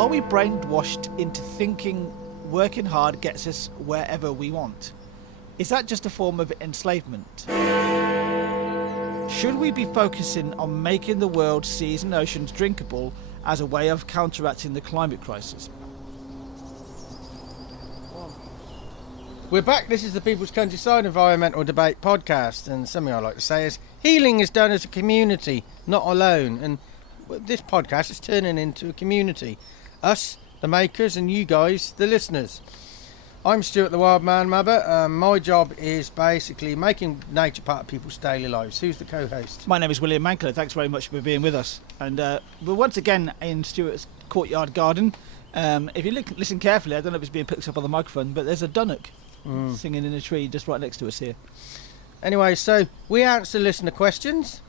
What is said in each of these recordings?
Are we brainwashed into thinking working hard gets us wherever we want? Is that just a form of enslavement? Should we be focusing on making the world's seas and oceans drinkable as a way of counteracting the climate crisis? We're back. This is the People's Countryside Environmental Debate Podcast, and something I like to say is healing is done as a community, not alone. And this podcast is turning into a community. Us, the makers, and you guys, the listeners. I'm Stuart, the Wild Man Mother. My job is basically making nature part of people's daily lives. Who's the co-host? My name is William Mankler. Thanks very much for being with us. And we're once again in Stuart's courtyard garden. If you listen carefully, I don't know if it's being picked up on the microphone, but there's a dunnock singing in a tree just right next to us here. Anyway, so we answer listener questions,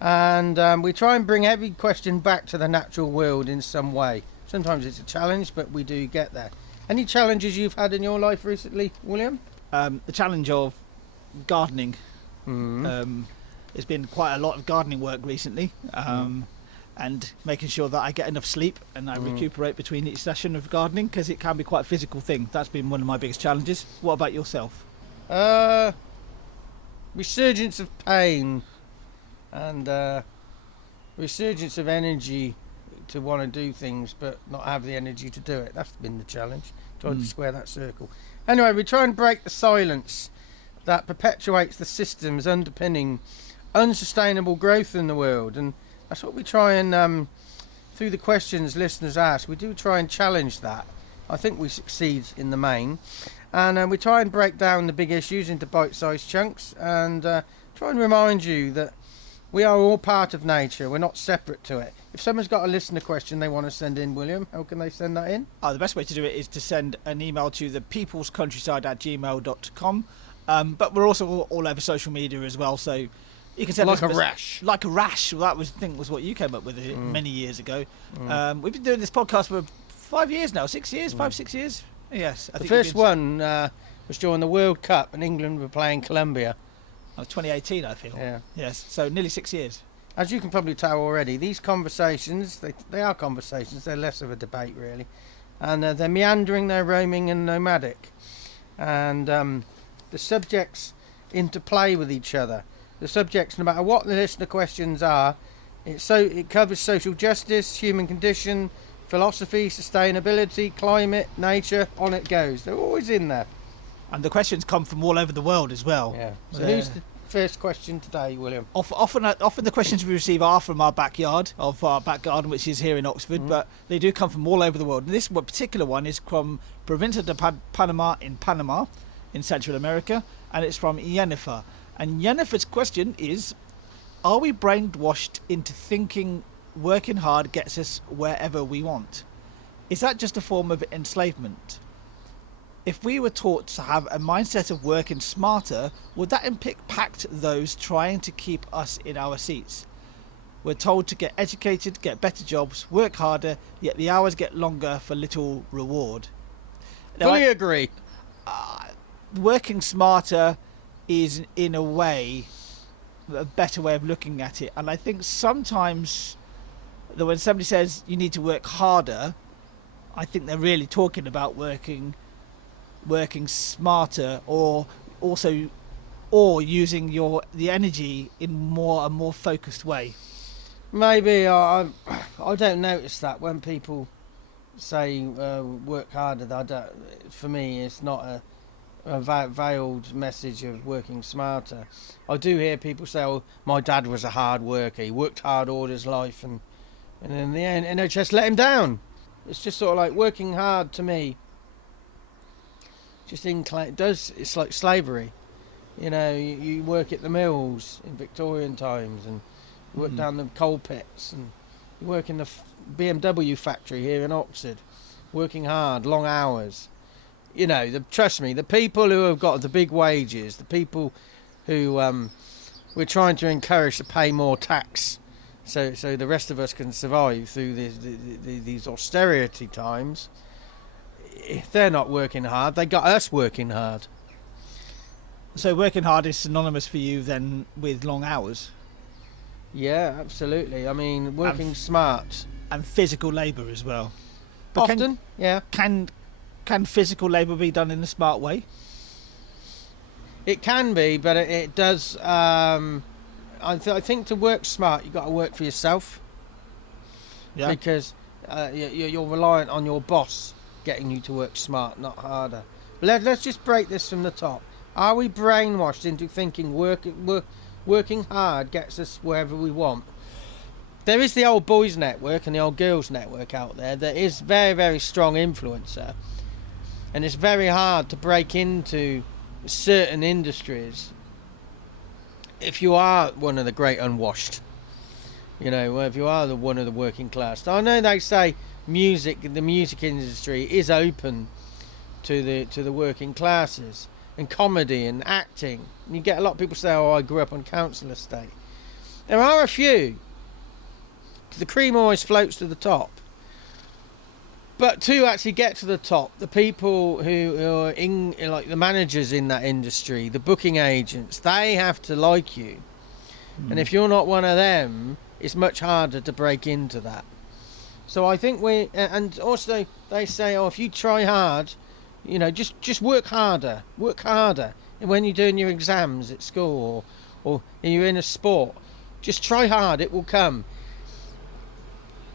and we try and bring every question back to the natural world in some way. Sometimes it's a challenge, but we do get there. Any challenges you've had in your life recently, William? The challenge of gardening. There's been quite a lot of gardening work recently, and making sure that I get enough sleep and I recuperate between each session of gardening, because it can be quite a physical thing. That's been one of my biggest challenges. What about yourself? Resurgence of pain and resurgence of energy to want to do things but not have the energy to do it. That's been the challenge, trying to square that circle. Anyway, we try and break the silence that perpetuates the systems underpinning unsustainable growth in the world, and that's what we try and through the questions listeners ask, we do try and challenge that. I think we succeed in the main, and we try and break down the big issues into bite-sized chunks, and try and remind you that we are all part of nature. We're not separate to it. If someone's got a listener question they want to send in, William, how can they send that in? The best way to do it is to send an email to thepeoplescountryside@gmail.com. But we're also all over social media as well, so you can send like a rash. Like a rash. Well, that was what you came up with many years ago. We've been doing this podcast for 5 years now, 6 years, 5-6 years. Yes. The first one was during the World Cup, and England were playing Colombia. 2018, I feel. Yeah. Yes. So nearly 6 years. As you can probably tell already, these conversations, they are conversations. They're less of a debate, really. And they're meandering, they're roaming and nomadic. And the subjects interplay with each other. The subjects, no matter what the listener questions are, it covers social justice, human condition, philosophy, sustainability, climate, nature, on it goes. They're always in there. And the questions come from all over the world as well. Yeah. So who's the first question today, William? Often the questions we receive are from our backyard, of our back garden, which is here in Oxford, but they do come from all over the world. And this particular one is from Provincia De Panamá in Panama, in Central America, and it's from Yenifer. And Yenifer's question is, are we brainwashed into thinking working hard gets us wherever we want? Is that just a form of enslavement? If we were taught to have a mindset of working smarter, would that impact those trying to keep us in our seats? We're told to get educated, get better jobs, work harder, yet the hours get longer for little reward. Fully agree. Working smarter is, in a way, a better way of looking at it. And I think sometimes that when somebody says you need to work harder, I think they're really talking about working smarter, or using the energy in a more focused way. Maybe I don't notice that when people say work harder. For me, it's not a veiled message of working smarter. I do hear people say, "Oh, my dad was a hard worker. He worked hard all his life, and in the end, NHS let him down." It's just sort of like working hard to me. It's like slavery. You know, you work at the mills in Victorian times, and you work down the coal pits, and you work in the BMW factory here in Oxford, working hard, long hours. You know, trust me, the people who have got the big wages, the people who we're trying to encourage to pay more tax, so the rest of us can survive through these austerity times. If they're not working hard, they got us working hard. So working hard is synonymous for you then with long hours? Yeah, absolutely. I mean, working smart. And physical labour as well. But Often, yeah. Can physical labour be done in a smart way? It can be, but it does. I think to work smart, you've got to work for yourself. Yeah. Because you're reliant on your boss getting you to work smart, not harder. But let's just break this from the top. Are we brainwashed into thinking working hard gets us wherever we want? There is the old boys network and the old girls network out there that is very, very strong influencer. And it's very hard to break into certain industries if you are one of the great unwashed. You know, if you are one of the working class. I know they say the music industry is open to the working classes, and comedy and acting. And you get a lot of people say, "Oh, I grew up on council estate." There are a few. The cream always floats to the top. But to actually get to the top, the people who are in, like the managers in that industry, the booking agents, they have to like you. And if you're not one of them, it's much harder to break into that. So I think and also they say, oh, if you try hard, you know, just work harder. And when you're doing your exams at school or you're in a sport, just try hard, it will come.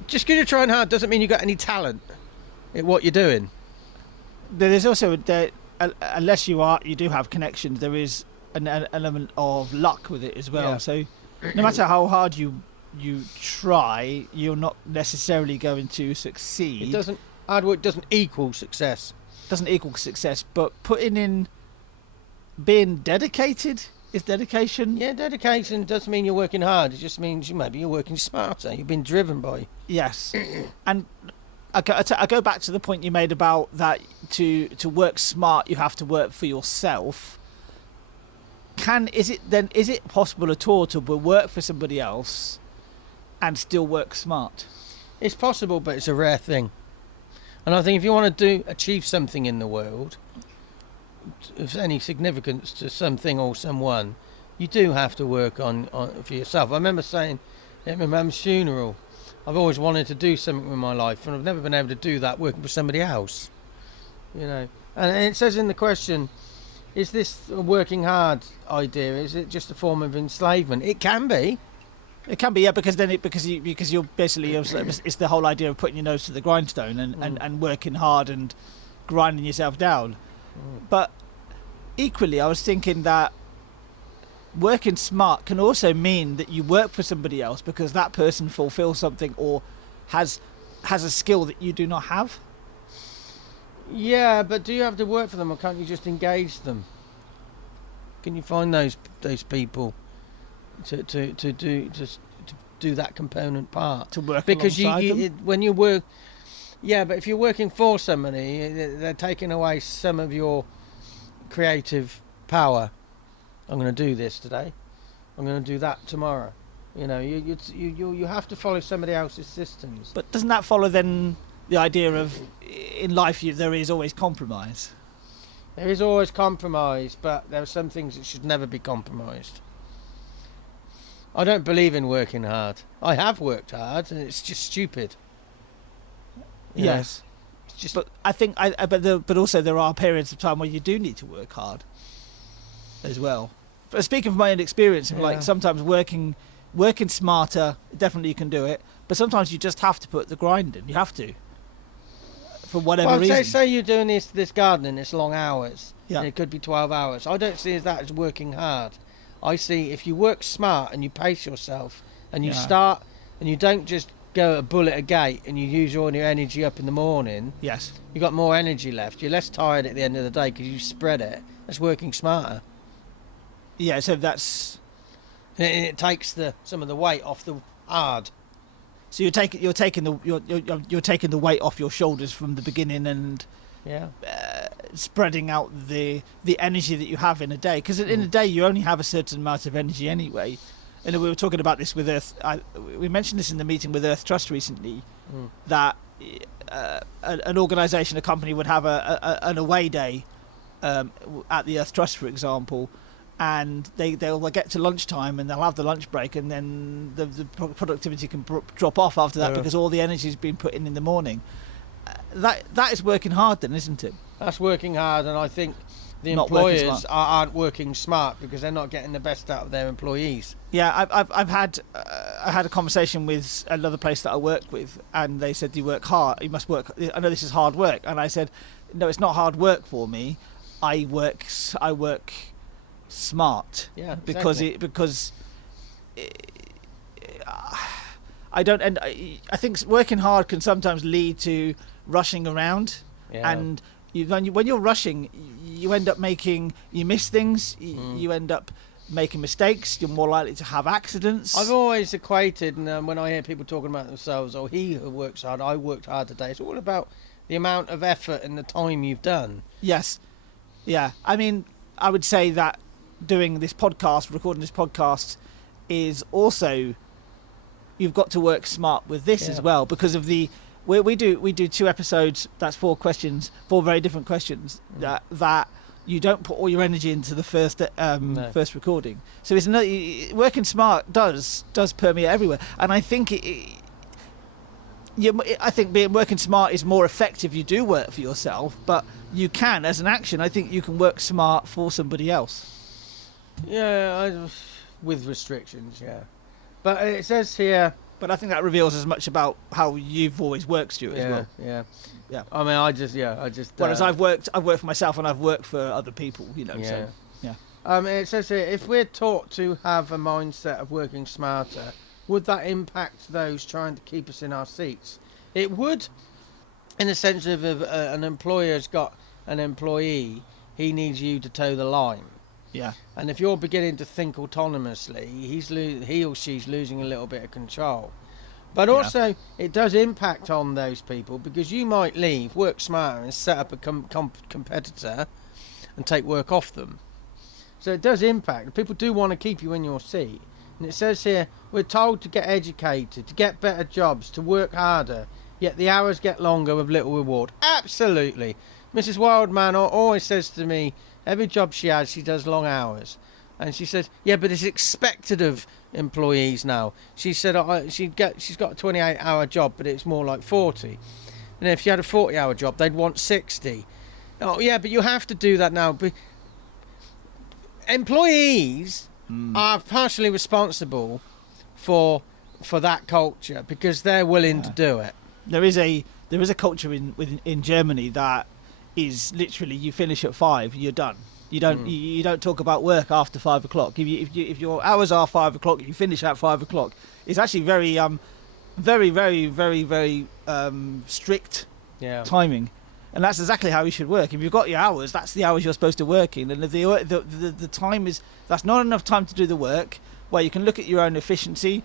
Just because you're trying hard doesn't mean you've got any talent at what you're doing. There's also, unless you do have connections, there is an element of luck with it as well. Yeah. So no matter how hard you try, you're not necessarily going to succeed. Hard work doesn't equal success. Doesn't equal success, but being dedicated is dedication. Yeah, dedication doesn't mean you're working hard. It just means maybe you're working smarter. You've been driven by. Yes. And I go back to the point you made about that to work smart, you have to work for yourself. Is it possible at all to work for somebody else and still work smart? It's possible, but it's a rare thing. And I think if you want to achieve something in the world of any significance to something or someone, you do have to work on for yourself. I remember saying at my mum's funeral, I've always wanted to do something with my life, and I've never been able to do that working for somebody else. You know, and it says in the question, is this a working hard idea? Is it just a form of enslavement? It can be. It can be, yeah, because you're basically, it's the whole idea of putting your nose to the grindstone and working hard and grinding yourself down. But equally, I was thinking that working smart can also mean that you work for somebody else because that person fulfills something or has a skill that you do not have. Yeah, but do you have to work for them, or can't you just engage them? Can you find those people to do that component part? To work because alongside them? When you work, yeah, but if you're working for somebody, they're taking away some of your creative power. I'm going to do this today. I'm going to do that tomorrow. You know, you have to follow somebody else's systems. But doesn't that follow then the idea of in life there is always compromise? There is always compromise, but there are some things that should never be compromised. I don't believe in working hard. I have worked hard, and it's just stupid. Yes, it's just. But I think but also there are periods of time where you do need to work hard as well. But speaking from my own experience, like sometimes working smarter, definitely you can do it. But sometimes you just have to put the grind in. You have to. For whatever reason. Say you're doing this gardening, it's long hours. Yeah. And it could be 12 hours. I don't see that as working hard. I see if you work smart and you pace yourself and you start and you don't just go a bullet a gate and you use all your energy up in the morning. Yes. You've got more energy left. You're less tired at the end of the day because you spread it. That's working smarter. Yeah, so that's. And it takes some of the weight off the hard. So you're taking the weight off your shoulders from the beginning and spreading out the energy that you have in a day. Because in a day you only have a certain amount of energy anyway. And we were talking about this with Earth. We mentioned this in the meeting with Earth Trust recently, that an organisation, a company would have an away day at the Earth Trust, for example. And they'll get to lunchtime and they'll have the lunch break, and then the productivity can drop off after that because all the energy has been put in the morning. that is working hard, then, isn't it? That's working hard, and I think the Not working employers smart. aren't working smart because they're not getting the best out of their employees. Yeah, I've had I had a conversation with another place that I work with, and they said, "You work hard. You must work. I know this is hard work." And I said, "No, it's not hard work for me. I work smart." Yeah, because I don't. And I think working hard can sometimes lead to rushing around, Yeah. and when you're rushing, you end up you miss things. You end up making mistakes. You're more likely to have accidents. I've always equated, and when I hear people talking about themselves, "Oh, he who works hard, I worked hard today," it's all about the amount of effort and the time you've done. Yes, yeah. I mean, I would say that recording this podcast, is also, you've got to work smart with this as well, because of we do 2 episodes. That's 4 questions, 4 very different questions that you don't put all your energy into the first first recording. So it's working smart does permeate everywhere, and I think I think working smart is more effective. You do work for yourself, but you can, as an action, I think you can work smart for somebody else. Yeah, with restrictions, yeah. But it says here... But I think that reveals as much about how you've always worked, Stuart, as well. Yeah. I mean, I just... Whereas I've worked for myself and I've worked for other people, Yeah. So, yeah. It says here, if we're taught to have a mindset of working smarter, would that impact those trying to keep us in our seats? It would, in the sense of an employer's got an employee, he needs you to toe the line. Yeah. And if you're beginning to think autonomously, he or she's losing a little bit of control. But also, it does impact on those people, because you might leave, work smarter, and set up a competitor and take work off them. So it does impact. People do want to keep you in your seat. And it says here, we're told to get educated, to get better jobs, to work harder, yet the hours get longer with little reward. Absolutely. Mrs. Wildman always says to me, every job she has, she does long hours. And she says, yeah, but it's expected of employees now. She said she's got a 28-hour job, but it's more like 40. And if you had a 40-hour job, they'd want 60. Oh, yeah, but you have to do that now. But employees are partially responsible for that culture, because they're willing to do it. There is a culture in Germany that is literally, you finish at 5, you're done. You don't you don't talk about work after 5 o'clock. If your hours are 5 o'clock, you finish at 5 o'clock. It's actually very very strict timing, and that's exactly how you should work. If you've got your hours, that's the hours you're supposed to work in, and if the time is, that's not enough time to do the work, where you can look at your own efficiency,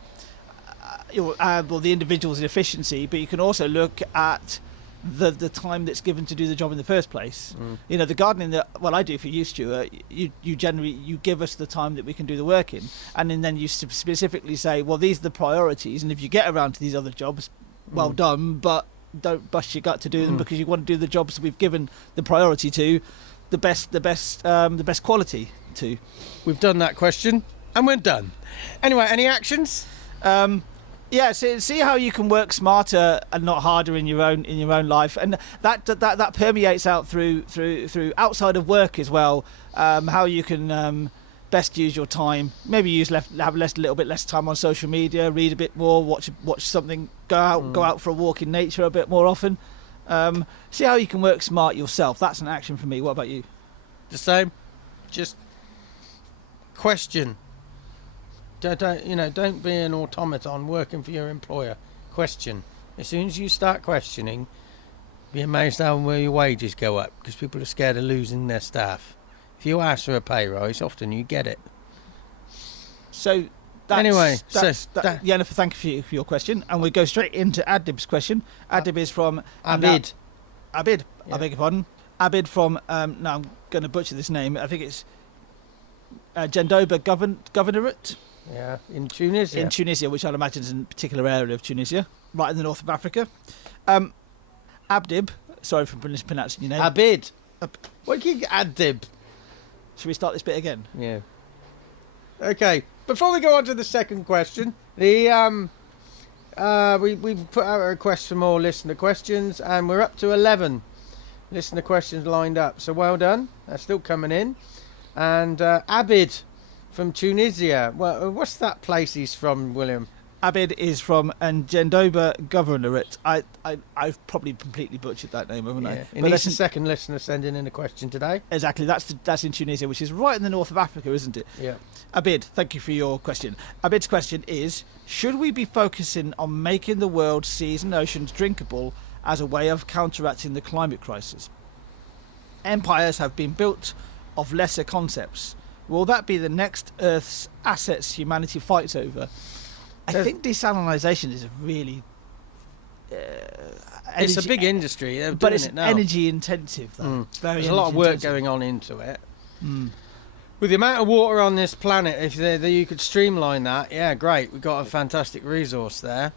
or the individual's efficiency, but you can also look at the time that's given to do the job in the first place. The gardening that I do for you, Stuart, you generally give us the time that we can do the work in, and then you specifically say, well, these are the priorities, and if you get around to these other jobs, well done, but don't bust your gut to do them, because you want to do the jobs we've given the priority to, the best quality to. We've done that question and we're done. Anyway, any actions? Yeah, so see how you can work smarter and not harder in your own life, and that permeates out through outside of work as well. How you can best use your time. Maybe have a little bit less time on social media. Read a bit more. Watch something. Go out for a walk in nature a bit more often. See how you can work smart yourself. That's an action for me. What about you? The same. Just question. Don't be an automaton working for your employer. Question. As soon as you start questioning, be amazed how your wages go up, because people are scared of losing their staff. If you ask for a pay rise, often you get it. So Yenifer, thank you for your question, and we go straight into Adib's question. Adib is from Abid. Abid. Yeah. I beg your pardon. Abid from now I'm going to butcher this name. I think it's Gendoba Governorate. Yeah, in Tunisia. In Tunisia, which I'd imagine is a particular area of Tunisia, right in the north of Africa. Abdib, sorry for mispronouncing your name. Abid. What can you Adib? Should we start this bit again? Yeah. Okay. Before we go on to the second question, the We've put out a request for more listener questions, and we're up to 11 listener questions lined up. So well done. They're still coming in. And Abid from Tunisia. Well, what's that place he's from, William? Abid is from Njendoba Governorate. I've probably completely butchered that name, haven't I? And he's the second listener sending in a question today. Exactly. That's in Tunisia, which is right in the north of Africa, isn't it? Yeah. Abid, thank you for your question. Abid's question is, should we be focusing on making the world's seas and oceans drinkable as a way of counteracting the climate crisis? Empires have been built of lesser concepts. Will that be the next Earth's assets humanity fights over? I think desalinization is a really... it's a big industry, but it's it now. Energy intensive, though. There's a lot of work going on into it. With the amount of water on this planet, if you could streamline that, yeah, great. We've got a fantastic resource there.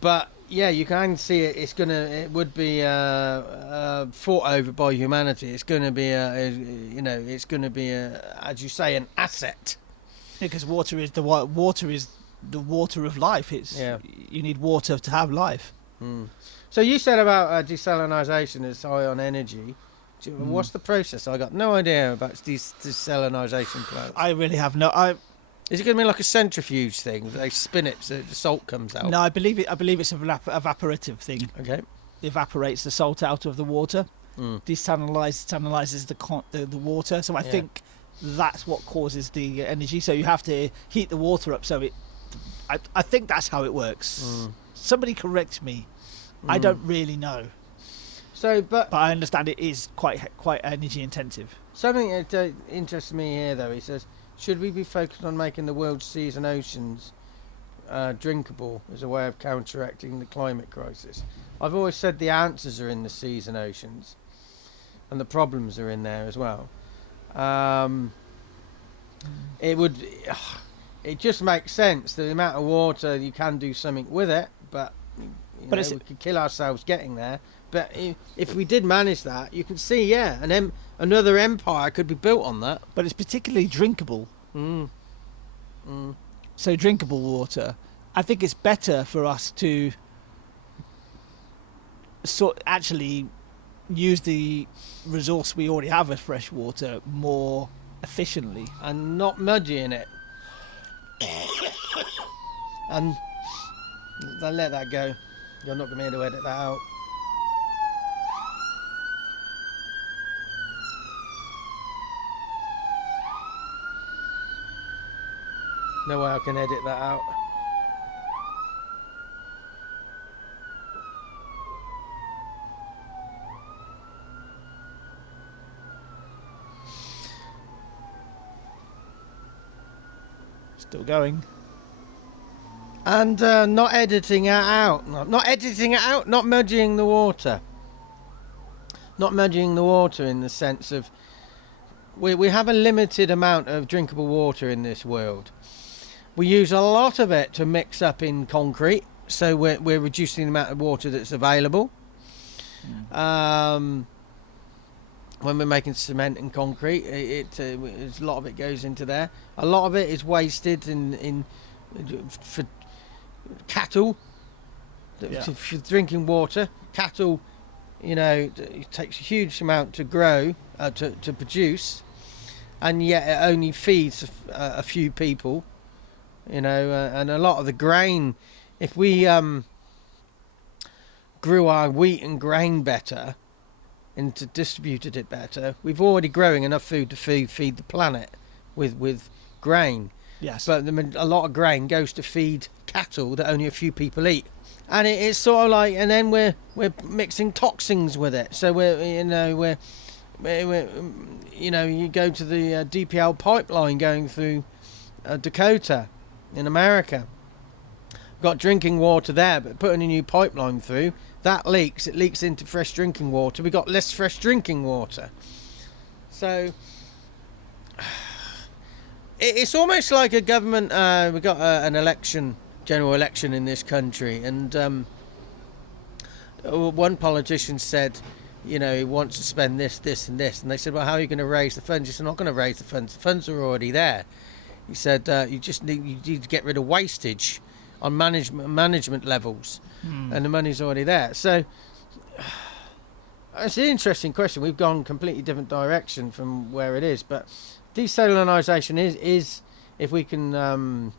But yeah, you can see it. It would be fought over by humanity. It's going to be as you say, an asset. Because water is the water of life. You need water to have life. So you said about desalinization is high on energy. What's the process? I got no idea about desalinization plants. I really have no. Is it going to be like a centrifuge thing? They spin it so the salt comes out. No, I believe it's an evaporative thing. Okay. It evaporates the salt out of the water. Desalinizes the water. So I think that's what causes the energy. So you have to heat the water up. So I think that's how it works. Somebody correct me. I don't really know. So, but I understand it is quite energy intensive. Something that interests me here, though, he says, should we be focused on making the world's seas and oceans drinkable as a way of counteracting the climate crisis? I've always said the answers are in the seas and oceans, and the problems are in there as well. It just makes sense. The amount of water, you can do something with it, but we could kill ourselves getting there. But if we did manage that, you can see, another empire could be built on that. But it's particularly drinkable. So drinkable water. I think it's better for us to actually use the resource we already have of fresh water more efficiently. And not muddying it. And let that go. You're not going to be able to edit that out. No way I can edit that out. Still going. And not editing it out. Not editing it out, not muddying the water. Not muddying the water in the sense of we have a limited amount of drinkable water in this world. We use a lot of it to mix up in concrete, so we're reducing the amount of water that's available. When we're making cement and concrete, a lot of it goes into there. A lot of it is wasted for cattle, for drinking water. Cattle, it takes a huge amount to grow, to produce, and yet it only feeds a few people. And a lot of the grain, if we grew our wheat and grain better and distributed it better, we've already growing enough food to feed the planet with grain. Yes. But a lot of grain goes to feed cattle that only a few people eat. And it's sort of like, and then we're mixing toxins with it. So you go to the DPL pipeline going through Dakota in America. We've got drinking water there, but putting a new pipeline through, that leaks. It leaks into fresh drinking water. We've got less fresh drinking water. So it's almost like a government. We've got an election, general election in this country, and one politician said, he wants to spend this, and this, and they said, well, how are you going to raise the funds? He said, I'm not going to raise the funds. The funds are already there. He said, you need to get rid of wastage. on management levels, and the money's already there. So it's an interesting question. We've gone completely different direction from where it is, but desalinisation is if we can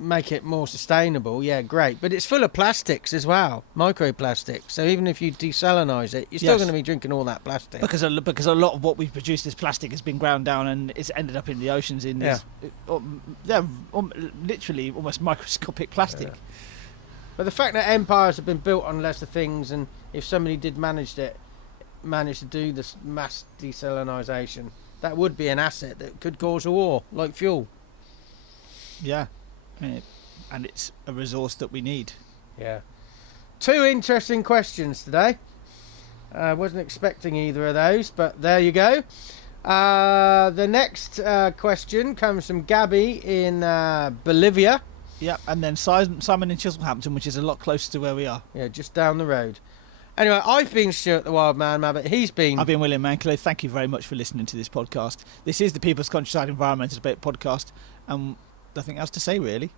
make it more sustainable, yeah, great. But it's full of plastics as well, microplastics. So even if you desalinise it, you're still going to be drinking all that plastic. Because a lot of what we've produced as plastic has been ground down and it's ended up in the oceans in these, literally almost microscopic plastic. Yeah. But the fact that empires have been built on lesser things, and if somebody did manage to do this mass desalinisation, that would be an asset that could cause a war, like fuel. Yeah. And it's a resource that we need. Yeah. 2 interesting questions today. I wasn't expecting either of those, but there you go. The next question comes from Gabby in Bolivia. Yeah, and then Simon in Chisholmhampton, which is a lot closer to where we are. Yeah, just down the road. Anyway, I've been Stuart the Wild Man Mabbott. I've been William Manklow. Thank you very much for listening to this podcast. This is the People's Countryside Environmental Debate podcast. Nothing else to say, really.